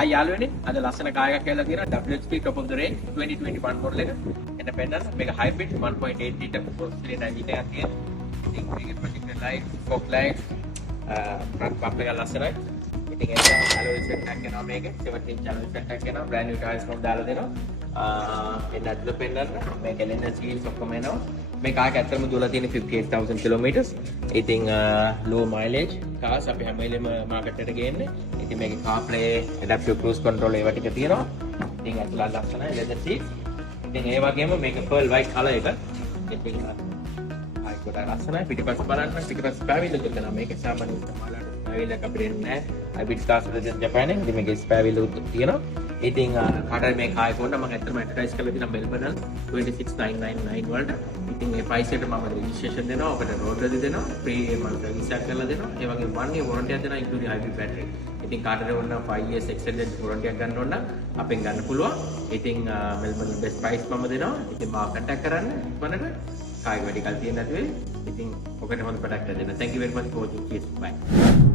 ආ යාළුවනේ අද ලස්සන කායයක් කියලා තියෙනවා WHP top of the range 2021 model එක. එන්න පෙන්නන්න මේක hybrid 1.8 liter four cylinder engine එකක් තියෙනවා. ඉතින් මේකේ projector light, fog light, front bumper එක ලස්සනයි. ඉතින් ඒක alloy set එකක් වෙනවා මේකේ 17 inch alloy set එකක් වෙනවා. brand new tires මොකද දාලා දෙනවා. එන්න අදලා පෙන්නන්න මේක lender seals ඔක්කොම එනවා. මේ කාර් එක ඇත්තටම දුවලා තියෙන 58000 kilometers. ඉතින් low mileage cars අපි හැම වෙලෙම market එකට ගේන්නේ. ඉතින් මේකේ CarPlay, adaptive cruise control ඒවා ටික තියෙනවා. ඉතින් ඇතුළත් ලස්සනයි leather seats. ඉතින් ඒ වගේම මේක pearl white color එක. ඉතින් ආයි කොට ලස්සනයි පිටිපස්ස බලන්න පිටිපස්ස ස්පෑවිල් එක තමයි මේක සාමාන්‍ය සමාලට ස්පෑවිල් එක අපිට එන්නේ නැහැ. hybrid cars වල ජපානයේ ඉතින් මේකේ ස්පෑවිල් තියෙනවා. ඉතින් කාටද මේ කාර් එක ඕන මම ඇත්තටම ඇඩ්වර්ටයිස් කරලා තියෙනවා මෙල්බර්න් 26999 වලට. ඉතින් මේ ප්‍රයිස් එකට මම රෙජිස්ට්‍රේෂන් දෙනවා ඔබට රෝඩ් රෙදි දෙනවා ෆ්‍රී මම රෙජිස්ටර් කරලා දෙනවා ඒ වගේ 1 year warranty එකක් දෙනවා including hybrid battery. ඉතින් කාටද ඕන 5 years extended warranty එකක් ගන්න ඕන නම් අපෙන් ගන්න පුළුවන්. ඉතින් මෙල්බර්න් best price මම දෙනවා. ඉතින් මාව contact කරන්න ඉක්මනට කාර් එක වැඩි කල් තියෙන්නේ නැතුව. ඉතින් ඔකට හොඳ ප්‍රොඩක්ට් එක දෙන්න. Thank you very much for watching. Cheers. Bye.